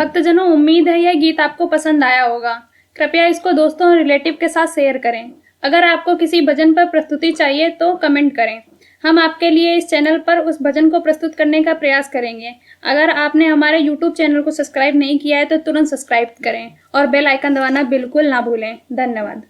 भक्तजनों, उम्मीद है यह गीत आपको पसंद आया होगा। कृपया इसको दोस्तों और रिलेटिव के साथ शेयर करें। अगर आपको किसी भजन पर प्रस्तुति चाहिए तो कमेंट करें। हम आपके लिए इस चैनल पर उस भजन को प्रस्तुत करने का प्रयास करेंगे। अगर आपने हमारे YouTube चैनल को सब्सक्राइब नहीं किया है तो तुरंत सब्सक्राइब करें और बेल आइकन दबाना बिल्कुल ना भूलें। धन्यवाद।